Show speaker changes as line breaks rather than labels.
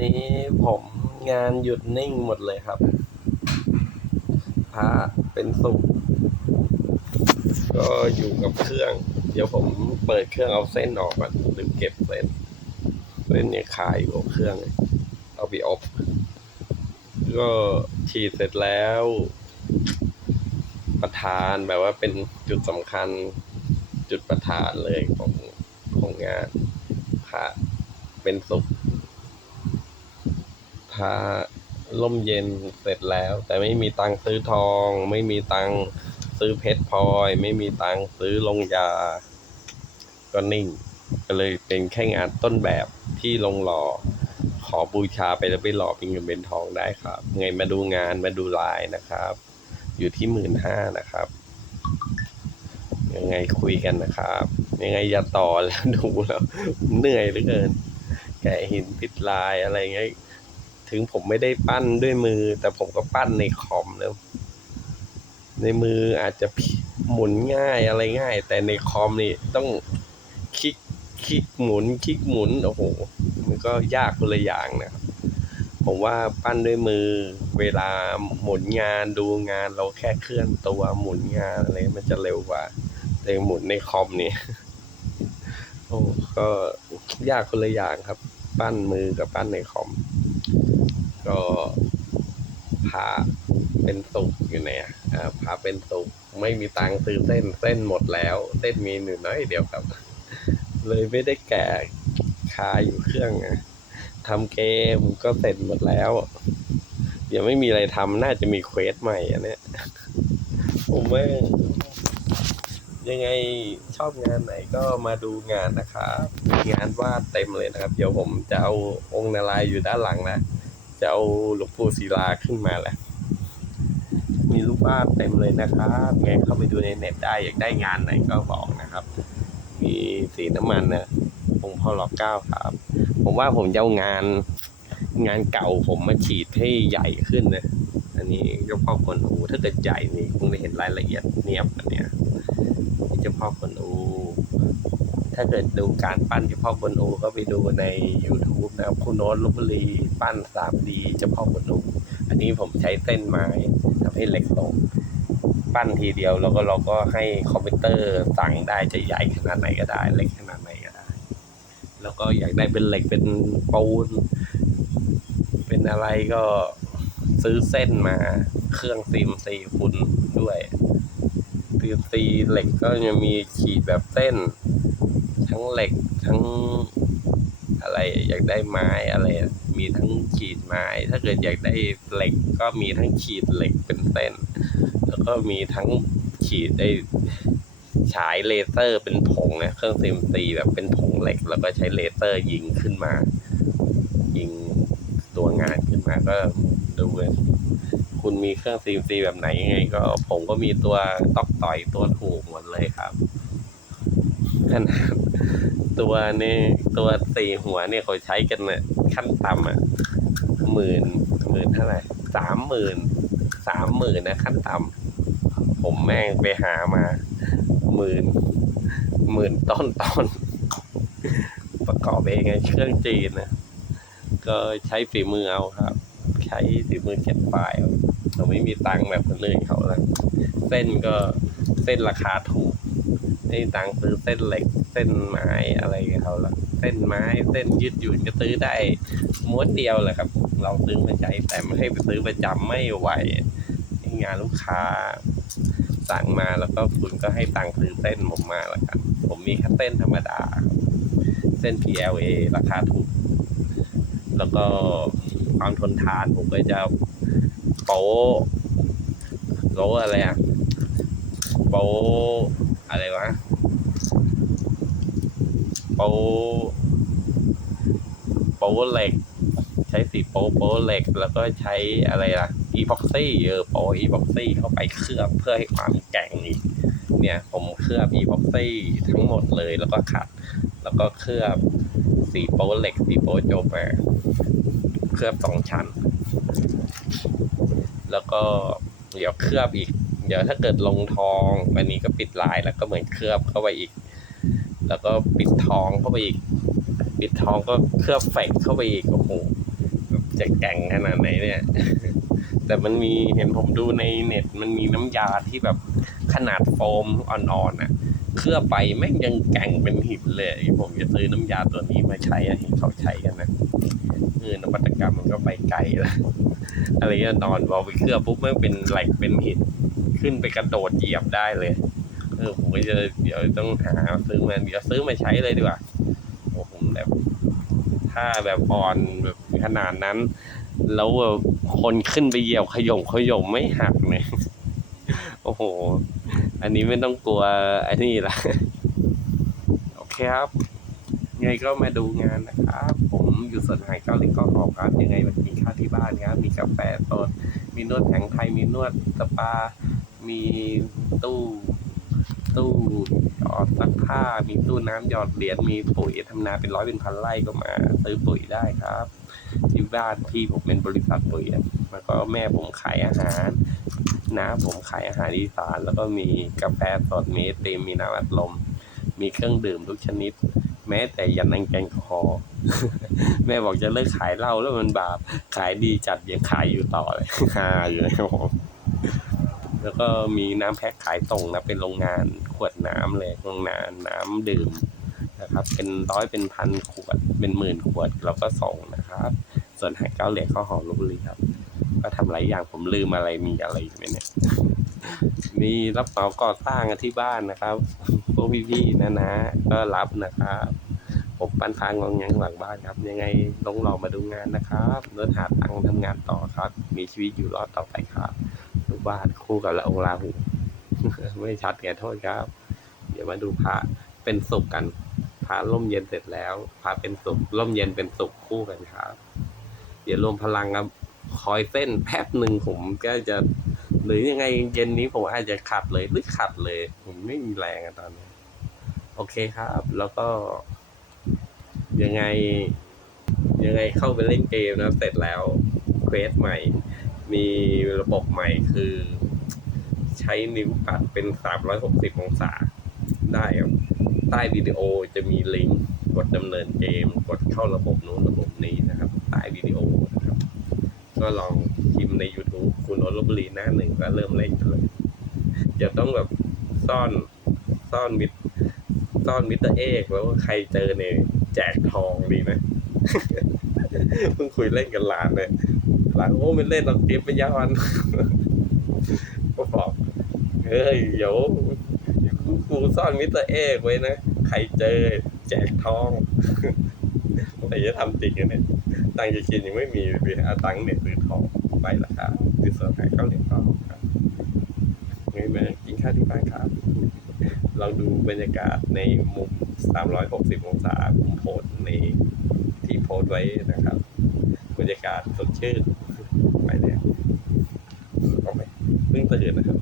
นี้ผมงานหยุดนิ่งหมดเลยครับ พระเป็นสุข ก็อยู่กับเครื่อง เดี๋ยวผมเปิดเครื่องเอาเส้นออกก่อนหรือเก็บเส้นเส้นเนี่ยคาอยู่กับเครื่องเลยเอาไปอบก็ฉีดเสร็จแล้ว ประธานแบบว่าเป็นจุดสำคัญจุดประธานเลยของของงานพระเป็นสุข พาล่มเย็นเสร็จแล้ว แต่ไม่มีตังค์ซื้อทอง ไม่มีตังค์ซื้อเพชรพลอย ไม่มีตังค์ซื้อลงยา ก็นิ่ง ก็เลยเป็นแค่งานต้นแบบที่ลงหล่อ ขอบูชาไปแล้วไปหล่อเป็นเงินเป็นทองได้ครับ ไงมาดูงานมาดูลายนะครับ อยู่ที่หมื่นห้านะครับยังไงคุยกันนะครับ ยังไงอย่าต่อแล้วดูแล้วเหนื่อยเหลือเกิน แกะหินติดลายอะไรเงี้ย ถึงผมไม่ได้ปั้นด้วยมือ แต่ผมก็ปั้นในคอมแล้วในมืออาจจะหมุนง่ายอะไรง่าย แต่ในคอมนี่ต้องคลิกคลิกหมุนคลิกหมุนโอ้โหมันก็ยากคนละอย่างนะครับ ผมว่าปั้นด้วยมือ เวลาหมุนงานดูงานเราแค่เคลื่อนตัวหมุนงานอะไรมันจะเร็วกว่า แต่หมุนในคอมนี่โอ้ก็ยากคนละอย่างครับ ปั้นมือกับปั้นในคอม ก็พาเป็นสุกอยู่เนี่ยอ่าพาเป็นสุกไม่มีตังซื้อเส้นเส้นหมดแล้ว เส้นมีหนึ่งน้อยเดียวครับ เลยไม่ได้แกะคาอยู่เครื่องอะทำเกมก็เสร็จหมดแล้วเดี๋ยวไม่มีอะไรทำน่าจะมีเควสใหม่อันเนี้ยผมว่ายังไงชอบงานไหนก็มาดูงานนะครับงานวาดเต็มเลยนะครับ เดี๋ยวผมจะเอาองค์นารายอยู่ด้านหลังนะ จะเอาหลวงปู่ศิลาขึ้นมาแหละ มีรูปวาดเต็มเลยนะครับไงเข้าไปดูในเน็ตได้อยากได้งานไหนก็บอกนะครับ มีสีน้ำมันนะองพ่อหลอกเก้าครับ ผมว่าผมจะเอางานงานเก่าผมมาฉีดให้ใหญ่ขึ้นนะ อันนี้เจ้าพ่อกวนอูถ้าเกิดใหญ่นี่คงได้เห็นรายละเอียดเนียบอันเนี้ย นี่เจ้าพ่อกวนอู ถ้าเกิดดูการปั้นเจ้าพ่อกวนอูก็ไปดูใน YouTube นะครับคุณโน้ตลพบุรีปั้น 3D เจ้าพ่อกวนอู อันนี้ผมใช้เส้นไม้ทำให้เหล็กตกปั้นทีเดียวแล้วก็เราก็ให้คอมพิวเตอร์สั่งได้จะใหญ่ขนาดไหนก็ได้ เล็กขนาดไหนก็ได้ แล้วก็อยากได้เป็นเหล็กเป็นปูน เป็นอะไรก็ซื้อเส้นมาเครื่องซีมซีคุณด้วย ซีมซีเหล็กก็จะมีขีดแบบเส้น ทั้งเหล็กทั้งอะไรอยากได้ไม้อะไร มีทั้งขีดไม้ ถ้าเกิดอยากได้เหล็กก็มีทั้งขีดเหล็กเป็นเส้น แล้วก็มีทั้งขีดได้ฉายเลเซอร์เป็นผงนะเครื่องซีมซีแบบเป็นผงเหล็ก แล้วก็ใช้เลเซอร์ยิงขึ้นมา ยิงตัวงานขึ้นมาก็ดูเลย คุณมีเครื่องซีมซีแบบไหนยังไง ก็ผมก็มีตัวตอกต่อยตัวถูกหมดเลยครับขนาดตัวนี่ตัวสี่หัวเนี่ยเขาใช้กันเนี่ยขั้นต่ำอะหมื่นหมื่นเท่าไหร่สามหมื่นสามหมื่นนะขั้นต่ำผมแม่งไปหามาหมื่นหมื่นต้นต้นประกอบเองไงเครื่องจีนนะก็ใช้ฝีมือเอาครับ ใช้ฝีมือเขียนไฟล์เอา เราไม่มีตังค์แบบคนอื่นเขาแล้วเส้นก็เส้นราคาถูกไม่มีตังค์ซื้อเส้นเหล็กเส้นไม้อะไรเขาละเส้นไม้เส้นยืดหยุ่นก็ซื้อได้ม้วนเดียวแหละครับ เราซื้อมาใช้แต่ไม่ให้ไปซื้อประจำไม่ไหวงานลูกค้าสั่งมาแล้วก็คุณก็ให้ตังค์ซื้อเส้นผมมาแล้วกัน ผมมีแค่เส้นธรรมดา เส้น PLA ราคาถูก แล้วก็ความทนทานผมก็จะ โป๊โป๊อะไรอะโป๊อะไรวะโป๊โป๊เหล็ก ใช้สีโป๊โป๊เหล็ก แล้วก็ใช้อะไรล่ะอีพ็อกซี่เออโป๊อีพ็อกซี่เข้าไปเคลือบเพื่อให้ความแข็งอีกเนี่ยผมเคลือบอีพ็อกซี่ทั้งหมดเลยแล้วก็ขัด แล้วก็เคลือบสีโป๊เหล็กสีโป๊โจแปรเคลือบสองชั้น แล้วก็เดี๋ยวเคลือบอีก เดี๋ยวถ้าเกิดลงทองอันนี้ก็ปิดลายแล้วก็เหมือนเคลือบเข้าไปอีก แล้วก็ปิดทองเข้าไปอีก ปิดทองก็เคลือบแฝกเข้าไปอีกโอ้โหจะแก่งขนาดไหนเนี่ย แต่มันมีเห็นผมดูในเน็ตมันมีน้ำยาที่แบบขนาดโฟมอ่อนๆอะ เคลือบไปแม่งยังแก่งเป็นหินเลย ผมจะซื้อน้ำยาตัวนี้มาใช้อะเห็นเขาใช้กันนะเออนวัตกรรมมันก็ไปไกลแล้วอะไรเงี้ยนอนพอไปเคลือบปุ๊บแม่งเป็นไหลกเป็นหินขึ้นไปกระโดดเหยียบได้เลยเออผมก็จะเดี๋ยวต้องหาซื้อมาเดี๋ยวซื้อมาใช้เลยดีกว่าโอ้โหแบบถ้าแบบอ่อนแบบขนาดนั้น แล้วคนขึ้นไปเหยียบขย่มขย่มไม่หักเลยโอ้โห อันนี้ไม่ต้องกลัวไอ้นี่ละโอเคครับยังไงก็มาดูงานนะครับ ผมอยู่สวนหายเก้าลิงก็ขอบครับยังไงมากินข้าวที่บ้านครับ มีกาแฟสดมีนวดแผนไทย มีนวดสปา มีตู้ตู้หยอดซักผ้า มีตู้น้ำหยอดเหรียญ มีปุ๋ยทำนาเป็นร้อยเป็นพันไร่ก็มาซื้อปุ๋ยได้ครับที่บ้านพี่ผมเป็นบริษัทปุ๋ยแล้วก็แม่ผมขายอาหาร น้าผมขายอาหารอีสาน แล้วก็มีกาแฟสดมีไอติมมีน้ำอัดลม มีเครื่องดื่มทุกชนิด แม้แต่ยันแอลกอฮอแม่บอกจะเลิกขายเหล้าแล้วมันบาปขายดีจัดยังขายอยู่ต่อเลยฮาอยู่เลยครับผมแล้วก็มีน้ำแพ็คขายส่งนะเป็นโรงงานขวดน้ำเลยโรงงานน้ำดื่มนะครับ เป็นร้อยเป็นพันขวดเป็นหมื่นขวดเราก็ส่งนะครับ ส่วนหายเก้าเหล็กข้าวหอมลพบุรีครับ ก็ทำหลายอย่างผมลืมอะไรมีอะไรไหมเนี่ย มีรับเหมาก่อสร้างที่บ้านนะครับ พวกพี่ๆนะนะก็รับนะครับ ผมปั้นทางงองแงงหลังบ้านครับ ยังไงลงลอมาดูงานนะครับเดินหาตังค์ทำงานต่อครับ มีชีวิตอยู่รอดต่อไปครับลูกบ้านคู่กับละองค์ราหูไม่ชัดแกโทษครับ เดี๋ยวมาดูพระเป็นสุขกันพระร่มเย็นเสร็จแล้วพระเป็นสุขร่มเย็นเป็นสุขคู่กันครับ เดี๋ยวรวมพลังครับ คอยเส้นแป๊บหนึ่งผมก็จะ หรือยังไงเย็นนี้ผมอาจจะขัดเลยหรือขัดเลย ผมไม่มีแรงอะตอนนี้ โอเคครับ แล้วก็ ยังไง ยังไงเข้าไปเล่นเกมนะเสร็จแล้วเควสใหม่ มีระบบใหม่คือ ใช้นิ้วปัดเป็น360องศา ได้ครับใต้วิดีโอจะมีลิงก์กดดำเนินเกม กดเข้าระบบนู้นระบบนี้นะครับ ใต้วิดีโอนะ ก็ลองพิมพ์ใน YouTube คุณโอลบรีหน้าหนึ่งก็เริ่มเล่นกันเลยจะต้องแบบซ่อนซ่อนมิดซ่อนมิสเตอร์เอกแล้วใครเจอเนี่ยแจกทองดีไหมเพิ่งคุยเล่นกันหลานเลยหลานโอ้ไม่เล่นหรอกเกมไปยาวันก็บอกเฮ้ยเดี๋ยวกูซ่อนมิสเตอร์เอกไว้นะใครเจอแจกทองแต่จะทำจริงกันเนี่ย ตังจะกินยังไม่มีเลยเอาตังเนี่ยซื้อทองไปละครับซื้อเสริมหายข้าเหนียวทองครับเงินมากินข้าวที่บ้านครับ เราดูบรรยากาศในมุม 360 องศาผมโพสในที่โพสไว้นะครับ บรรยากาศสดชื่นไปแล้วโอเคเพิ่งตื่นนะครับ